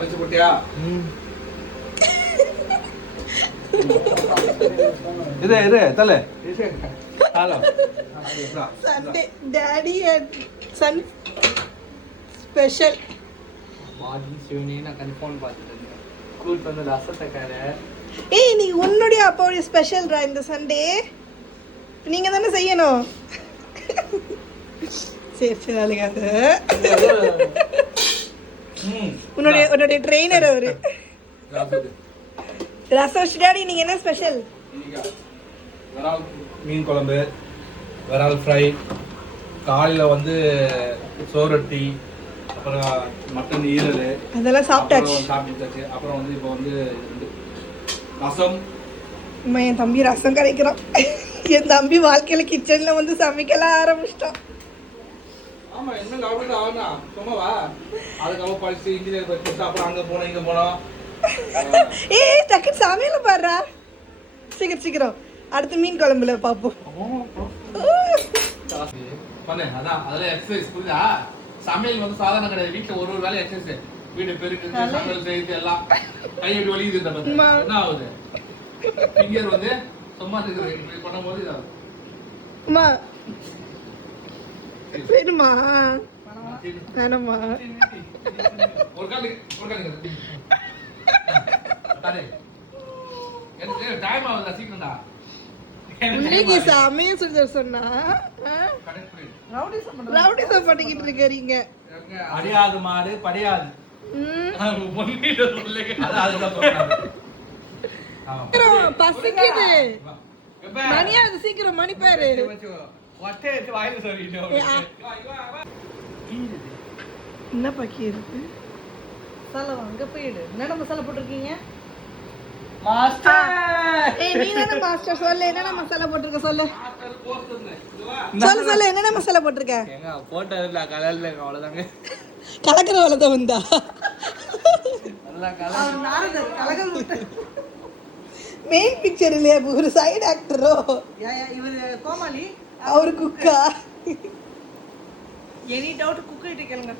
அழிச்சு போட்டியா? இது தலை hello Sunday daddy and son special பாடி சிவனே நான் கன்ஃபார்ம் பார்த்துட்டேன். ஸ்கூல் வந்து ரசத்தைக்கார ஏய் நீ உன்னுடைய அப்பாவுடைய ஸ்பெஷல்ரா இந்த சண்டே நீங்க தானே செய்யணும். சரி சரி அழுகாத. உன்னுடைய ட்ரெயினர் அவரு. ரசம் டாடி நீங்க என்ன ஸ்பெஷல்? விரால் மீன் குழம்பு, விரால் ஃப்ரை, காலையில் வந்து சோரொட்டி, அப்புறம் மட்டன் ஈரல் அதெல்லாம் சாப்பிட்டாச்சு. அப்புறம் வந்து இப்போ வந்து ரசம். என் தம்பி ரசம் கிடைக்கிறான். என் தம்பி வாழ்க்கையில கிச்சன்ல வந்து சமைக்கலாம் ஆரம்பிச்சிட்டான். ஆமா என்ன கவர்மெண்ட் ஆகுனா சும்மாவா? அதுக்கப்புறம் படிச்சு இன்ஜினியர் படிச்சு அப்புறம் அங்கே போனோம் இங்கே போனோம். ஏய் டக்கு சமையல பாடுறா. சீக்கிரம் சீக்கிரம் அடுத்து மீன் குழம்புல பார்ப்போம். பண்ணு அதான் அதெல்லாம் எக்ஸசைஸ் புரியுதா? சமையல் வந்து சாதாரண கிடையாது. வீட்டில் ஒரு வேலை எக்ஸசைஸ். வீடு பெருக்கு சமையல் செய்யுது எல்லாம் கை எப்படி வலிக்குது என்ன ஆகுது? ஃபிங்கர் வந்து சும்மா இப்படி பண்ணும்போது அம்மா வேணுமா வேணாமா? ஒரு கால் டைம் ஆகுதா? சீக்கிரம்டா. இன்னைக்கு சமையல் செஞ்ச சொன்னா ரவுடிசம் பண்ணிக்கிட்டு இருக்கீங்க. அடியாது மாடு படியாது. பசிக்குது மணியா சீக்கிரம் மணி பேரு என்ன பக்கி இருக்கு? அங்க போயிடு. என்னென்ன மசாலா போட்டிருக்கீங்க? மாஸ்டர் சொல்லு என்னென்ன மசாலா போட்டிருக்க சொல்லு சொல்லு சொல்லு என்னென்ன மசாலா போட்டிருக்க? போட்டதுல கலர்ல அவ்வளவுதாங்க. கலக்கிற வேலைதான் வந்தா மெயின் பிக்சர் இல்லையா? ஒரு சைடு ஆக்டரோ இவரு கோமாளி அவரு குக்கா? எனி டவுட் குக் கிட்ட கேளுங்க.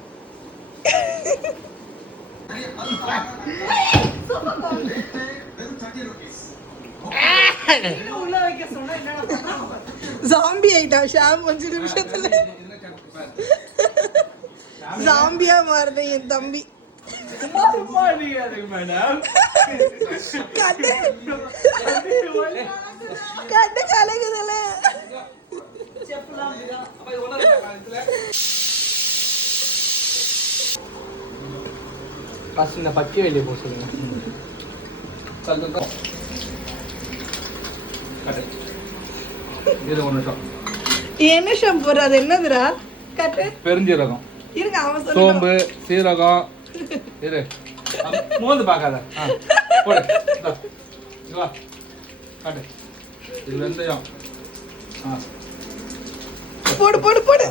ஜாம்பி ஆயிட்டா ஷாம் 5 நிமிஷத்துல. ஜாம்பியா மாறுற என் தம்பி. கட்டு கலகுதுல. இந்த பக்கி வெளியே போக சொல்லுங்க. இது ஒன்று என்ன ஷாம்பு போடுற? அது என்னதுடா? கட்டு பெருஞ்சீரகம், இருங்க அவன் சொல்ல. சோம்பு, சீரகம். இரு மோந்து பார்க்காத. போடு வா காட்டு. இது வெந்தயம். போடு போடு போடு.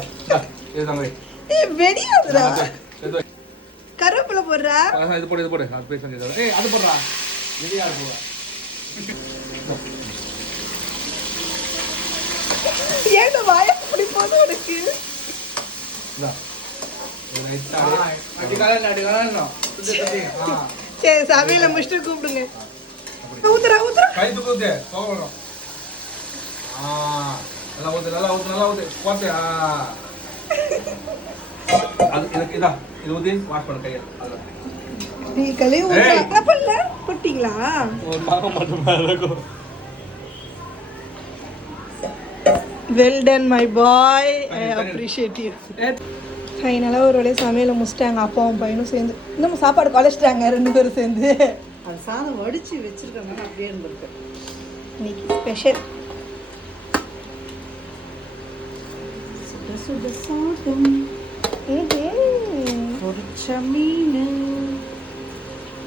இது தங்கை. ஏய் வெடியாதுடா. கருவேப்பிலை போடுறா. இது போடு இது போடு. அது பேச வேண்டியது. ஏய் அது போடுறா. வெடியா போடுறா. ஏன்டா வாய அப்படி போடு உனக்கு? இதா. இது ரைட்டா. அடி காலன்னா. சரி சமையல முடிச்சிட்டு கூப்பிடுங்க. ஊத்துறா ஊத்துறா. கை தூக்குது. போகணும். நல்லா ஊத்து நல்லா ஊத்து நல்லா ஊத்து. போட்டு அது இதுக்கு இதா. இது ஊத்தி வாஷ் பண்ண கையை. நீ கழுவி ஊத்துறா. என்ன பண்ணல? போட்டீங்களா? ஒரு மாகம் மட்டும் மேல இருக்கும். Well done my boy. I appreciate you. ஃபைனலாக ஒரு வேலையை சமையலை முடிச்சிட்டாங்க அப்பாவும் பையனும் சேர்ந்து. இன்னும் சாப்பாடு குழைச்சிட்டாங்க 2 பேரும் சேர்ந்து. அது சாதம் வடிச்சு வச்சிருக்காங்க அப்படியே இருந்திருக்கு. இன்னைக்கு ஸ்பெஷல் சுட சுட சாதம், பொரிச்ச மீன்.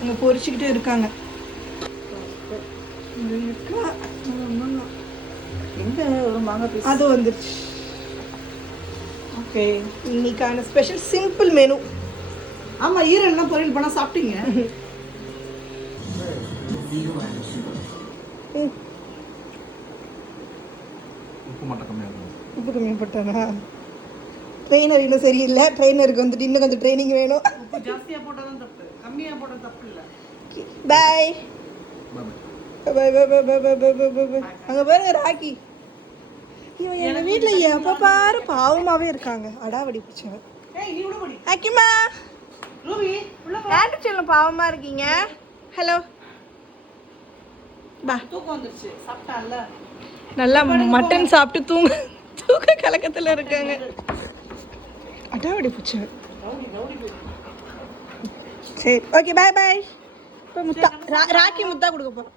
இங்கே பொரிச்சுக்கிட்டே இருக்காங்க. எங்க ஒரு மாங்காய் பீஸ் அது வந்துருச்சு. ஓகே இன்னைக்கான ஸ்பெஷல் சிம்பிள் மெனு. ஆமா ஈரல்லாம் பொரியல் பண்ணா சாப்பிட்டீங்க. உப்பு மட்டும் கம்மியாக இருக்கும். உப்பு கம்மியாக போட்டானா? ட்ரெயினர் இன்னும் சரியில்லை. ட்ரெயினருக்கு வந்துட்டு இன்னும் கொஞ்சம் ட்ரைனிங் வேணும். உப்பு ஜாஸ்தியா போட்டாதான் தப்பு, கம்மியா போட்டது தப்பு இல்ல. பாய் பாய் பாய் பாய் பாய் பாய் பாய் பாய். அங்கே பாருங்க ராக்கி. இவன் எங்கள் வீட்டில் எப்போ பாரு பாவமாகவே இருக்காங்க. அடாவடி பிடிச்சவங்க. ஏய் நீ உள்ள போடி. ஆக்கிமா ரூபி உள்ள போ. ஏன்ட்டு சொல்ல பாவமாக இருக்கீங்க. ஹலோ பா. தூக்கம் வந்துருச்சு, சாப்பிட்டான்ல. நல்லா மட்டன் சாப்பிட்டு தூக்க கலக்கத்தில் இருக்காங்க. அடாவடி பிடிச்சவங்க. ரவுடி ரவுடி போடி. சரி ஓகே பாய் பாய். இப்போ முத்தா ராக்கி முத்தா கொடுக்க போகிறோம்.